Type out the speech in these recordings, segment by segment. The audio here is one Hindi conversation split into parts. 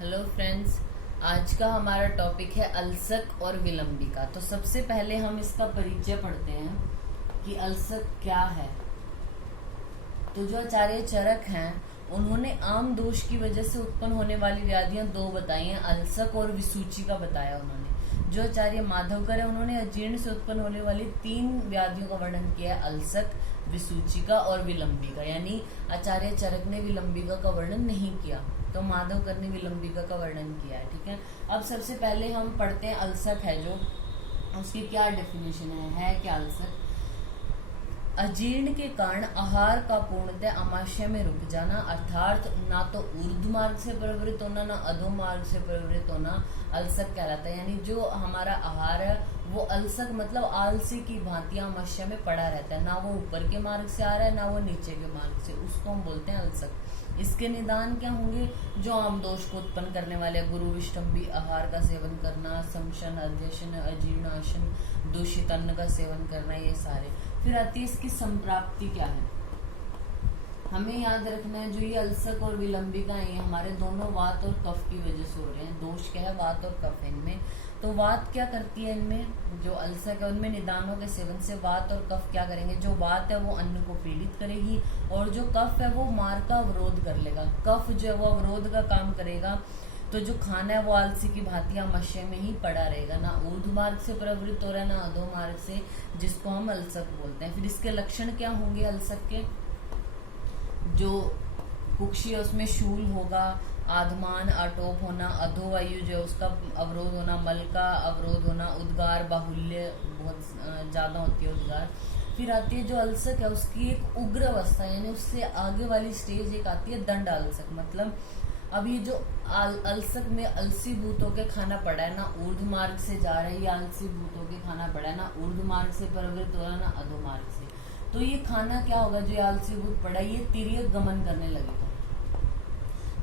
Hello friends. आज का हमारा टॉपिक है अल्सक और विलंबिका। तो सबसे पहले हम इसका परिचय पढ़ते हैं कि अल्सक क्या है। तो जो आचार्य चरक हैं उन्होंने आम दोष की वजह से उत्पन्न होने वाली व्याधियां दो बताई हैं, अल्सक और विसूचिका बताया उन्होंने। जो आचार्य माधवकर है उन्होंने अजीर्ण से उत्पन्न होने वाली 3 व्याधियों का वर्णन किया है, अल्सक, विसूचिका और विलंबिका। यानी आचार्य चरक ने विलंबिका का वर्णन नहीं किया, तो माधवकर ने विलंबिका का वर्णन किया है। ठीक है, अब सबसे पहले हम पढ़ते हैं अल्सक है जो, उसकी क्या डेफिनेशन है क्या अल्सक। अजीर्ण के कारण आहार का पूर्णतः आमाशय में रुक जाना, अर्थात ना तो ऊर्ध्व मार्ग से प्रवृत्त होना ना अधो मार्ग से प्रवृत्त होना, अल्सक कहलाता है। यानी जो हमारा आहार है वो अल्सक मतलब आलसी की भांति आमाशय में पड़ा रहता है, ना वो ऊपर के मार्ग से आ रहा है ना वो नीचे के मार्ग से, उसको हम बोलते हैं अल्सक। इसके निदान क्या होंगे? जो आम दोष को उत्पन्न करने वाले गुरु विष्टम्बी आहार का सेवन करना, समशन, अध्यशन, अजीर्णाशन, दूषित अन्न का सेवन करना, ये सारे। फिर आती है इसकी संप्राप्ति क्या है। हमें याद रखना है जो ये अल्सक और विलंबिका है ये हमारे दोनों वात और कफ की वजह से हो रहे हैं। दोष क्या है? वात और कफ है इनमें। तो वात क्या करती है इनमें? जो अल्सक है उनमें निदानों के सेवन से वात और कफ क्या करेंगे? जो वात है वो अन्न को पीड़ित करेगी और जो कफ है वो मार्ग का अवरोध कर लेगा। कफ जो है वो अवरोध का काम करेगा, तो जो खाना है वो आलसी की भांति आमाशय में ही पड़ा रहेगा, ना ऊर्ध्व मार्ग से प्रवृत्त हो रहा है ना अधो मार्ग से, जिसको हम अल्सक बोलते हैं। फिर इसके लक्षण क्या होंगे अल्सक के? जो कुक्षी है उसमें शूल होगा, आधमान आटोप होना, अधोवायु जो है उसका अवरोध होना, मल का अवरोध होना, उद्गार बाहुल्य बहुत ज्यादा होती है उद्गार। फिर आती है जो अल्सक है उसकी एक उग्र अवस्था, यानी उससे आगे वाली स्टेज एक आती है दंड अल्सक। मतलब अब ये जो अल्सक में अलसी भूत होके खाना पड़ा है, ना ऊर्ध्व मार्ग से जा रहा है, ये आलसी भूत होके खाना पड़ा है, ना ऊर्ध्व मार्ग से प्रवृत्त हो रहा है ना अधो मार्ग से। तो ये खाना क्या होगा? जो आलसी भूत पड़ा है ये तिर्यक गमन करने लगेगा।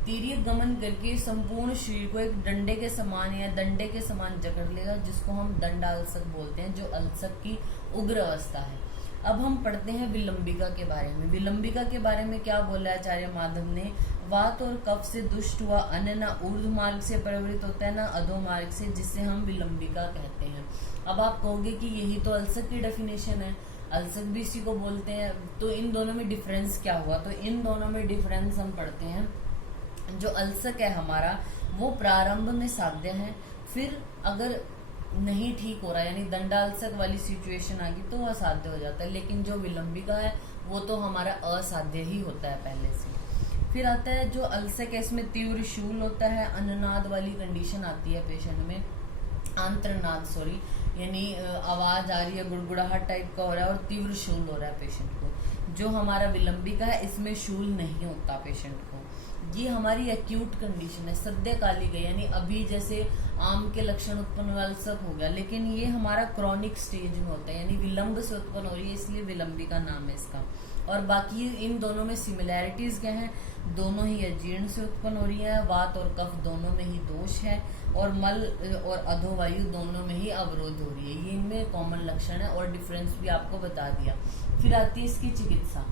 तिर्यक गमन करके संपूर्ण शरीर को एक डंडे के समान या दंडे के समान जकड़ लेगा, जिसको हम दंडाल्सक बोलते हैं, जो अल्सक की उग्र अवस्था है। अब हम पढ़ते हैं विलंबिका के बारे में। विलंबिका के बारे में क्या बोला आचार्य माधव ने? वात और कफ से दुष्ट हुआ अन्न ना ऊर्ध्व मार्ग से प्रवृत्त होता है ना अधो मार्ग से, जिसे हम विलंबिका कहते हैं। अब आप कहोगे कि यही तो अल्सक की डेफिनेशन है, अल्सक भी इसी को बोलते हैं, तो इन दोनों में डिफरेंस क्या हुआ? तो इन दोनों में डिफरेंस हम पढ़ते हैं। जो अल्सक है हमारा वो प्रारंभ में साध्य है, फिर अगर नहीं ठीक हो रहा यानी दंडाल्सक वाली सिचुएशन आ गई तो वो असाध्य हो जाता है, लेकिन जो विलंबिका है वो तो हमारा असाध्य ही होता है पहले से। फिर आता है जो अल्सक है इसमें तीव्र शूल होता है, अन्ननाद वाली कंडीशन आती है पेशेंट में, आंत्रनाद सॉरी, यानी आवाज आ रही है, गुड़गुड़ाहट टाइप का हो रहा है और तीव्र शूल हो रहा है पेशेंट को। जो हमारा विलंबिका है इसमें शूल नहीं होता पेशेंट को। ये हमारी एक्यूट कंडीशन है, सद्यकालिक है, यानी अभी जैसे आम के लक्षण उत्पन्न वाला सब हो गया, लेकिन ये हमारा क्रॉनिक स्टेज में होता है, यानी विलंब से उत्पन्न हो रही है, इसलिए विलंबिका नाम है इसका। और बाकी इन दोनों में सिमिलैरिटीज क्या है? दोनों ही अजीर्ण से उत्पन्न हो रही है, वात और कफ दोनों में ही दोष है, और मल और अधोवायु दोनों में ही अवरोध हो रही है। ये इनमें कॉमन लक्षण है और डिफरेंस भी आपको बता दिया। फिर आती है इसकी चिकित्सा।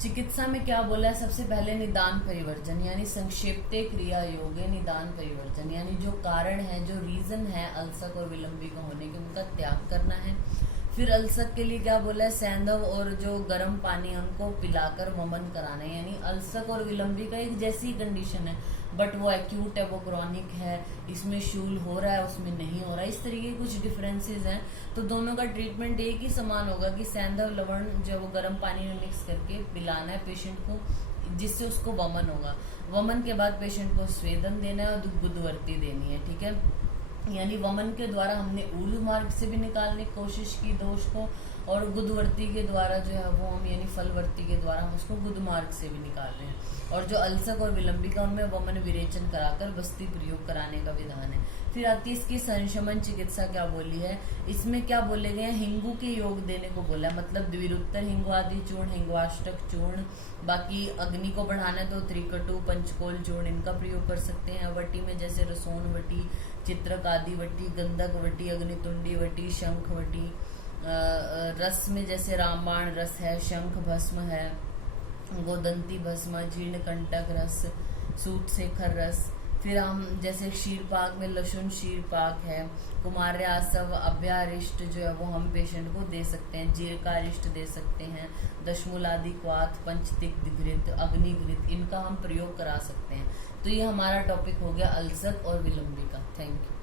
चिकित्सा में क्या बोला है? सबसे पहले निदान परिवर्जन, यानी संक्षेप्ते क्रिया योगे निदान परिवर्जन, यानी जो कारण है, जो रीजन है अल्सक और विलंबिका होने के, उनका त्याग करना है। फिर अल्सक के लिए क्या बोला है? सैंधव और जो गर्म पानी है उनको पिलाकर वमन कराना है। यानी अल्सक और विलंबिका एक जैसी कंडीशन है, बट वो एक्यूट है, वो क्रॉनिक है, इसमें शूल हो रहा है उसमें नहीं हो रहा है, इस तरीके कुछ डिफरेंसेस हैं। तो दोनों का ट्रीटमेंट एक ही समान होगा कि सैंधव लवण जो वो गर्म पानी में मिक्स करके पिलाना है पेशेंट को, जिससे उसको वमन होगा। वमन के बाद पेशेंट को स्वेदन देना है और गुदवर्ती देनी है। ठीक है, यानी वमन के द्वारा हमने ऊर्ध्व मार्ग से भी निकालने की कोशिश की दोष को, और गुदवर्ती के द्वारा जो है वो हम यानी फलवर्ती के द्वारा हम उसको गुद मार्ग से भी निकाल रहे हैं। और जो अल्सक और विलंबिका उनमें वमन विरेचन कराकर बस्ती प्रयोग कराने का विधान है। फिर आती है इसकी संशमन चिकित्सा क्या बोली है? इसमें क्या बोले गए हैं? हिंगू के योग देने को बोला है, मतलब द्विरुत्तर हिंगु आदि चूर्ण, हिंगवाष्टक चूर्ण, बाकी अग्नि को बढ़ाना है तो त्रिकटु पंचकोल चूर्ण इनका प्रयोग कर सकते हैं। वटी में जैसे रसोन वटी, चित्रक आदि वटी, गंधक वटी, अग्नितुंडी वटी, शंख वटी। रस में जैसे रामबाण रस है, शंख भस्म है, गोदंती भस्म, जीर्ण कंटक रस, सूट शेखर रस। फिर हम जैसे क्षीरपाक में लहसुन क्षीरपाक है, कुमार्यासव अभ्यारिष्ट जो है वो हम पेशेंट को दे सकते हैं, जीरकारिष्ट दे सकते हैं, दशमूलादि क्वाथ, पंचतिक्त घृत, अग्निघृत, इनका हम प्रयोग करा सकते हैं। तो ये हमारा टॉपिक हो गया अल्सर और विलंबिका। Thank you.